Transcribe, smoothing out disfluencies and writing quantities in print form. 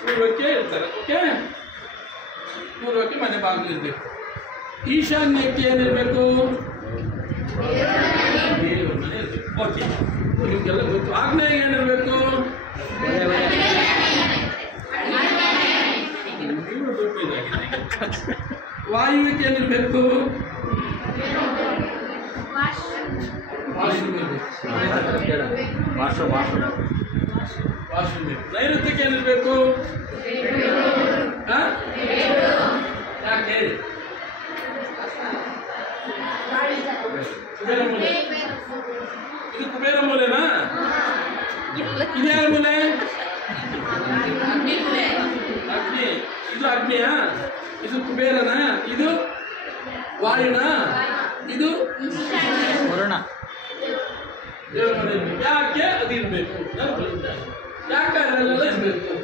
ಪೂರ್ವಕ್ಕೆ ಇರ್ತಾರೆ. ಓಕೆ, ಪೂರ್ವಕ್ಕೆ ಮನೆ ಬಾಗಿಲು ಇರಬೇಕು. ಈಶಾನ್ಯಕ್ಕೆ ಏನಿರಬೇಕು? ದೇವ್ರ ಮನೆ ಇರಬೇಕು. ಓಕೆ, ನಿಮಗೆಲ್ಲ ಗೊತ್ತು. ಆಗ್ನೇಯ ಏನಿರಬೇಕು? ವಾಯುವಿಗೆ ಏನಿರಬೇಕು? ನೈಋತ್ಯಕ್ಕೆ ಏನಿರಬೇಕು? ಯಾಕೆ? ಕುಬೇರ ಮೂಲೆ. ಇದು ಕುಬೇರ ಮೂಲೆನಾ? ಇದು ಯಾರ ಮೂಲೆ? ಅಗ್ನಿ. ಇದು ಅಗ್ನಿಯಾ? ಇದು ಕುಬೇರನಾ? ಇದು ವಾಯುನಾ? ಇದು ವರುಣ. ಯಾಕೆ ಅದು ಇರಬೇಕು? ಯಾಕೆ ಅಲ್ಲೆಲ್ಲ ಇರಬೇಕು?